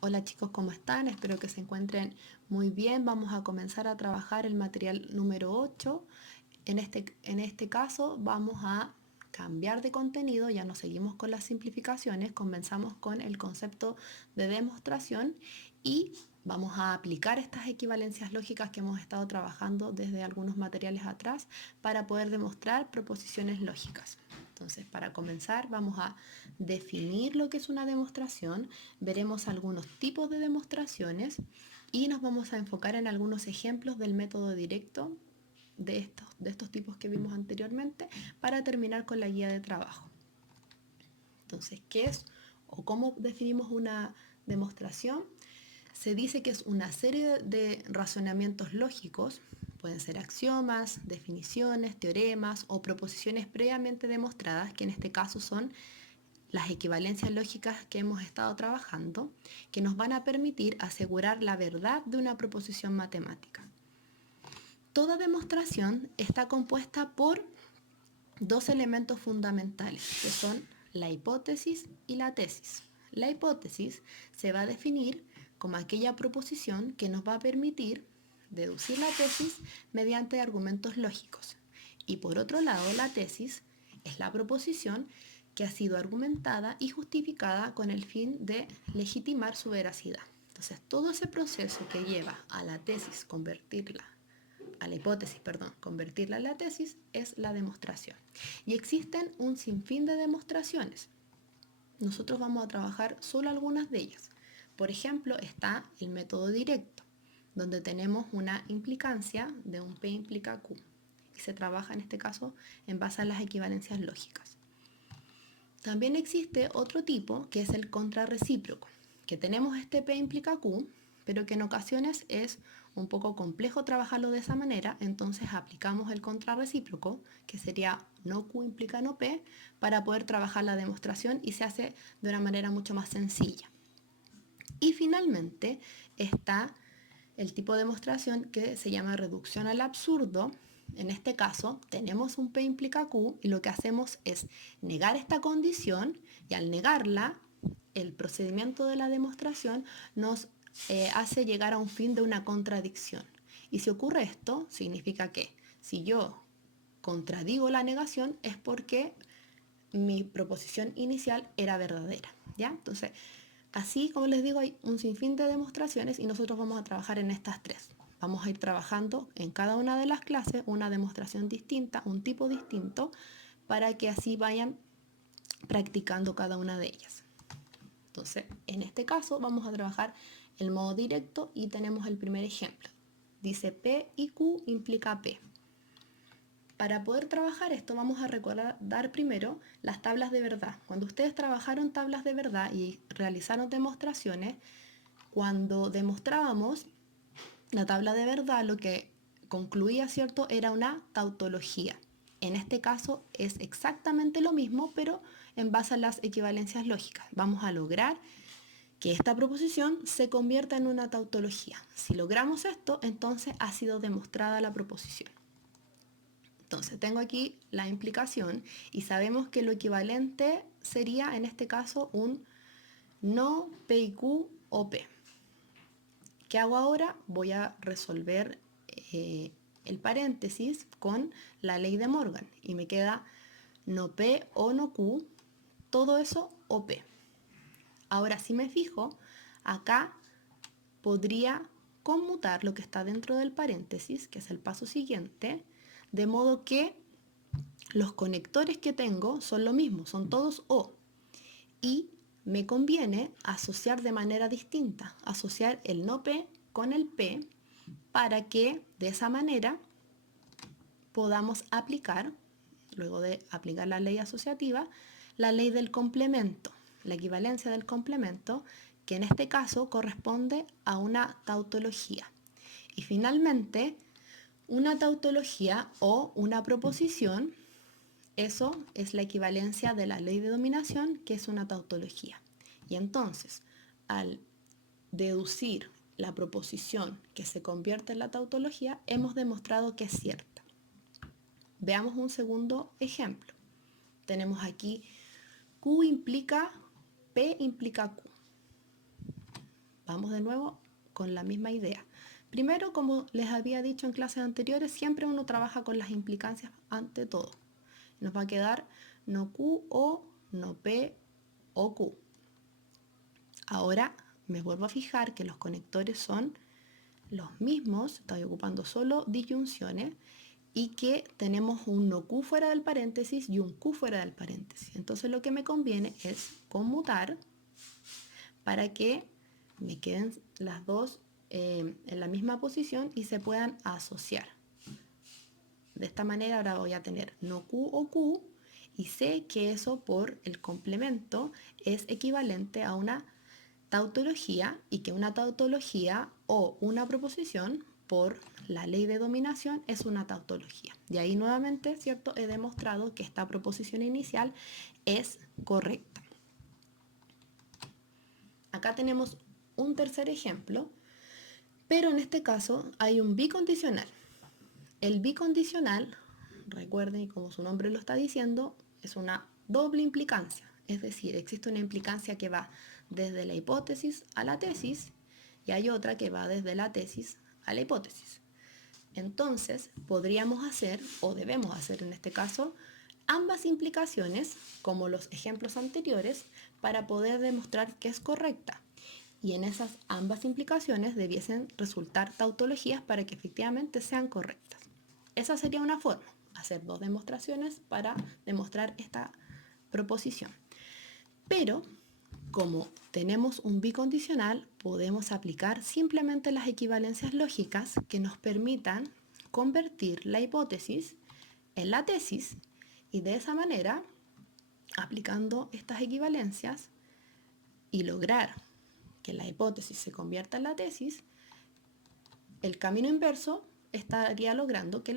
Hola chicos, ¿cómo están? Espero que se encuentren muy bien. Vamos a comenzar a trabajar el material número 8. En este caso vamos a cambiar de contenido, ya no seguimos con las simplificaciones, comenzamos con el concepto de demostración y vamos a aplicar estas equivalencias lógicas que hemos estado trabajando desde algunos materiales atrás para poder demostrar proposiciones lógicas. Entonces, para comenzar, vamos a definir lo que es una demostración, veremos algunos tipos de demostraciones y nos vamos a enfocar en algunos ejemplos del método directo de estos tipos que vimos anteriormente para terminar con la guía de trabajo. Entonces, ¿qué es o cómo definimos una demostración? Se dice que es una serie de razonamientos lógicos, pueden ser axiomas, definiciones, teoremas o proposiciones previamente demostradas, que en este caso son las equivalencias lógicas que hemos estado trabajando, que nos van a permitir asegurar la verdad de una proposición matemática. Toda demostración está compuesta por dos elementos fundamentales, que son la hipótesis y la tesis. La hipótesis se va a definir como aquella proposición que nos va a permitir deducir la tesis mediante argumentos lógicos. Y por otro lado, la tesis es la proposición que ha sido argumentada y justificada con el fin de legitimar su veracidad. Entonces, todo ese proceso que lleva a la tesis a la hipótesis, convertirla en la tesis, es la demostración. Y existen un sinfín de demostraciones. Nosotros vamos a trabajar solo algunas de ellas. Por ejemplo, está el método directo, donde tenemos una implicancia de un P implica Q. Y se trabaja en este caso en base a las equivalencias lógicas. También existe otro tipo que es el contrarrecíproco, que tenemos este P implica Q, pero que en ocasiones es un poco complejo trabajarlo de esa manera, entonces aplicamos el contrarrecíproco, que sería no Q implica no P, para poder trabajar la demostración y se hace de una manera mucho más sencilla. Y finalmente está el tipo de demostración que se llama reducción al absurdo. En este caso tenemos un P implica Q y lo que hacemos es negar esta condición y al negarla el procedimiento de la demostración nos hace llegar a un fin de una contradicción. Y si ocurre esto, significa que si yo contradigo la negación es porque mi proposición inicial era verdadera, ¿ya? Entonces, así como les digo, hay un sinfín de demostraciones y nosotros vamos a trabajar en estas tres. Vamos a ir trabajando en cada una de las clases una demostración distinta, un tipo distinto, para que así vayan practicando cada una de ellas. Entonces, en este caso vamos a trabajar el modo directo y tenemos el primer ejemplo. Dice P y Q implica P. Para poder trabajar esto vamos a recordar primero las tablas de verdad. Cuando ustedes trabajaron tablas de verdad y realizaron demostraciones, cuando demostrábamos la tabla de verdad, lo que concluía, ¿cierto?, era una tautología. En este caso es exactamente lo mismo, pero en base a las equivalencias lógicas. Vamos a lograr que esta proposición se convierta en una tautología. Si logramos esto, entonces ha sido demostrada la proposición. Entonces tengo aquí la implicación y sabemos que lo equivalente sería en este caso un no P y Q o P. ¿Qué hago ahora? Voy a resolver el paréntesis con la ley de Morgan y me queda no P o no Q, todo eso o P. Ahora si me fijo, acá podría conmutar lo que está dentro del paréntesis, que es el paso siguiente, de modo que los conectores que tengo son lo mismo, son todos O. Y me conviene asociar de manera distinta, asociar el no P con el P para que de esa manera podamos aplicar, luego de aplicar la ley asociativa, la ley del complemento, la equivalencia del complemento, que en este caso corresponde a una tautología. Y finalmente, una tautología o una proposición, eso es la equivalencia de la ley de dominación, que es una tautología. Y entonces, al deducir la proposición que se convierte en la tautología, hemos demostrado que es cierta. Veamos un segundo ejemplo. Tenemos aquí Q implica P implica Q. Vamos de nuevo con la misma idea. Primero, como les había dicho en clases anteriores, siempre uno trabaja con las implicancias ante todo. Nos va a quedar no Q o no P o Q. Ahora me vuelvo a fijar que los conectores son los mismos, estoy ocupando solo disyunciones, y que tenemos un no Q fuera del paréntesis y un Q fuera del paréntesis. Entonces lo que me conviene es conmutar para que me queden las dos en la misma posición y se puedan asociar. De esta manera ahora voy a tener no Q o Q y sé que eso por el complemento es equivalente a una tautología y que una tautología o una proposición por la ley de dominación es una tautología. Y ahí nuevamente, ¿cierto? He demostrado que esta proposición inicial es correcta. Acá tenemos un tercer ejemplo, pero en este caso hay un bicondicional. El bicondicional, recuerden, y como su nombre lo está diciendo, es una doble implicancia. Es decir, existe una implicancia que va desde la hipótesis a la tesis y hay otra que va desde la tesis a la hipótesis. Entonces, podríamos hacer, o debemos hacer en este caso, ambas implicaciones, como los ejemplos anteriores, para poder demostrar que es correcta. Y en esas ambas implicaciones debiesen resultar tautologías para que efectivamente sean correctas. Esa sería una forma, hacer dos demostraciones para demostrar esta proposición. Pero, como tenemos un bicondicional, podemos aplicar simplemente las equivalencias lógicas que nos permitan convertir la hipótesis en la tesis y de esa manera, aplicando estas equivalencias y lograr que la hipótesis se convierta en la tesis, el camino inverso estaría logrando que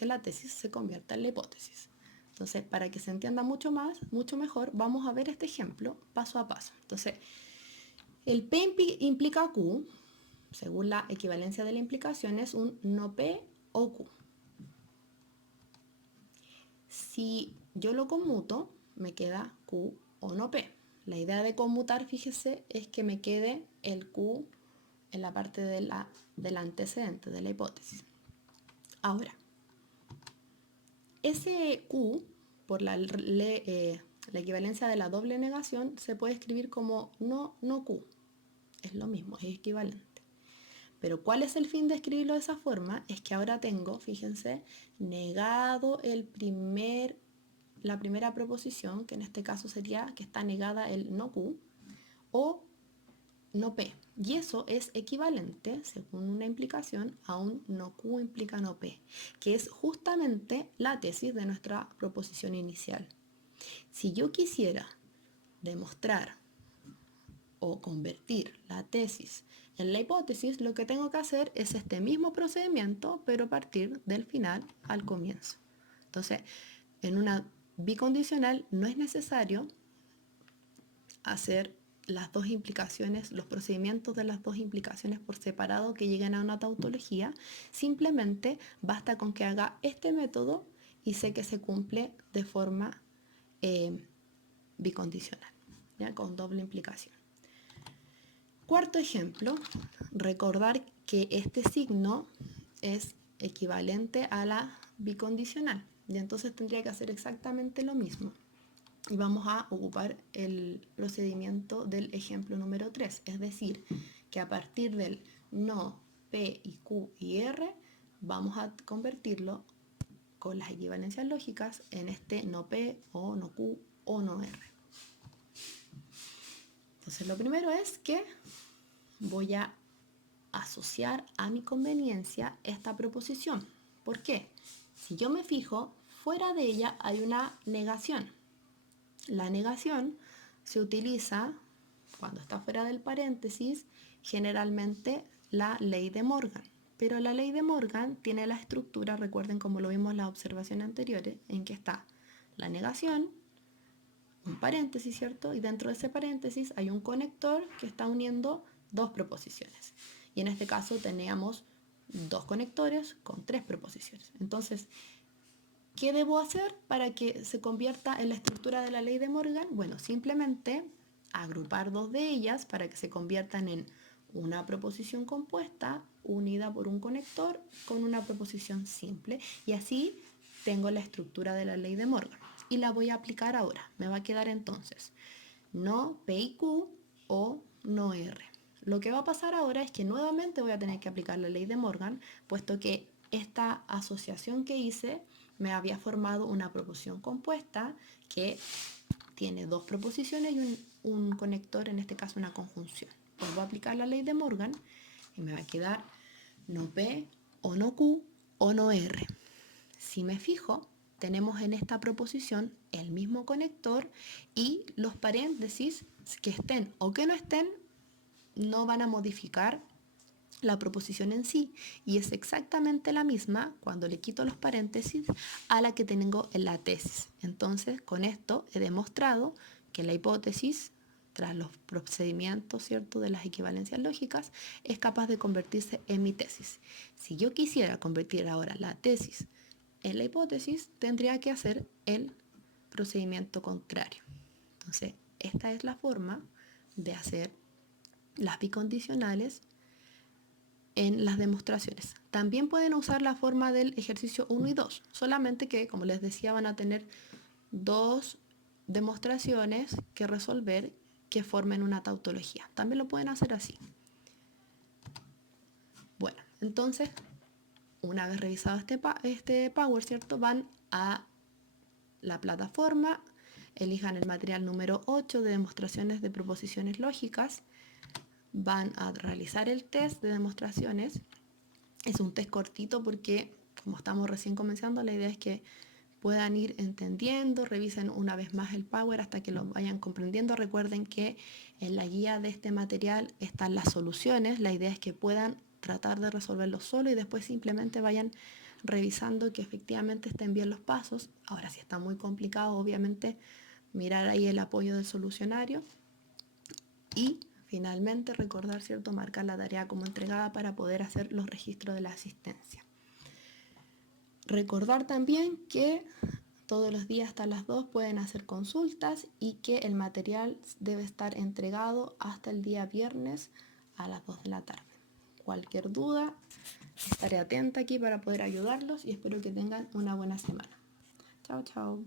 la tesis se convierta en la hipótesis. Entonces, para que se entienda mucho mejor, vamos a ver este ejemplo paso a paso. Entonces, el P implica Q, según la equivalencia de la implicación, es un no P o Q. Si yo lo conmuto, me queda Q o no P. La idea de conmutar, fíjese, es que me quede el Q en la parte del antecedente, de la hipótesis. Ahora, ese Q, por la equivalencia de la doble negación, se puede escribir como no Q. Es lo mismo, es equivalente. Pero ¿cuál es el fin de escribirlo de esa forma? Es que ahora tengo, fíjense, negado la primera proposición, que en este caso sería que está negada el no Q, o no P. Y eso es equivalente, según una implicación, a un no Q implica no P, que es justamente la tesis de nuestra proposición inicial. Si yo quisiera demostrar o convertir la tesis en la hipótesis, lo que tengo que hacer es este mismo procedimiento, pero partir del final al comienzo. Entonces, en una bicondicional no es necesario hacer las dos implicaciones, los procedimientos de las dos implicaciones por separado que lleguen a una tautología, simplemente basta con que haga este método y sé que se cumple de forma bicondicional, ¿ya? Con doble implicación. Cuarto ejemplo, recordar que este signo es equivalente a la bicondicional, y entonces tendría que hacer exactamente lo mismo. Y vamos a ocupar el procedimiento del ejemplo número 3, es decir, que a partir del no, P y Q y R, vamos a convertirlo con las equivalencias lógicas en este no P o no Q o no R. Entonces lo primero es que voy a asociar a mi conveniencia esta proposición. ¿Por qué? Si yo me fijo, fuera de ella hay una negación. La negación se utiliza cuando está fuera del paréntesis, generalmente la ley de Morgan. Pero la ley de Morgan tiene la estructura, recuerden como lo vimos en las observaciones anteriores, en que está la negación, un paréntesis, ¿cierto? Y dentro de ese paréntesis hay un conector que está uniendo dos proposiciones. Y en este caso teníamos dos conectores con tres proposiciones. Entonces, ¿qué debo hacer para que se convierta en la estructura de la ley de Morgan? Bueno, simplemente agrupar dos de ellas para que se conviertan en una proposición compuesta unida por un conector con una proposición simple. Y así tengo la estructura de la ley de Morgan. Y la voy a aplicar ahora. Me va a quedar entonces no P y Q o no R. Lo que va a pasar ahora es que nuevamente voy a tener que aplicar la ley de Morgan, puesto que esta asociación que hice me había formado una proposición compuesta que tiene dos proposiciones y un conector, en este caso una conjunción. Pues voy a aplicar la ley de Morgan y me va a quedar no P o no Q o no R. Si me fijo, tenemos en esta proposición el mismo conector y los paréntesis que estén o que no estén no van a modificar la proposición en sí, y es exactamente la misma cuando le quito los paréntesis a la que tengo en la tesis. Entonces, con esto he demostrado que la hipótesis, tras los procedimientos, ¿cierto?, de las equivalencias lógicas, es capaz de convertirse en mi tesis. Si yo quisiera convertir ahora la tesis en la hipótesis, tendría que hacer el procedimiento contrario. Entonces, esta es la forma de hacer las bicondicionales en las demostraciones. También pueden usar la forma del ejercicio 1 y 2, solamente que, como les decía, van a tener dos demostraciones que resolver que formen una tautología. También lo pueden hacer así. Bueno, entonces, una vez revisado este Power, ¿cierto?, van a la plataforma, elijan el material número 8 de demostraciones de proposiciones lógicas, van a realizar el test de demostraciones. Es un test cortito porque, como estamos recién comenzando, la idea es que puedan ir entendiendo, revisen una vez más el Power hasta que lo vayan comprendiendo. Recuerden que en la guía de este material están las soluciones. La idea es que puedan tratar de resolverlo solo y después simplemente vayan revisando que efectivamente estén bien los pasos. Ahora, si está muy complicado, obviamente mirar ahí el apoyo del solucionario y finalmente recordar, ¿cierto?, marcar la tarea como entregada para poder hacer los registros de la asistencia. Recordar también que todos los días hasta las 2 pueden hacer consultas y que el material debe estar entregado hasta el día viernes a las 2 de la tarde. Cualquier duda, estaré atenta aquí para poder ayudarlos y espero que tengan una buena semana. Chao, chao.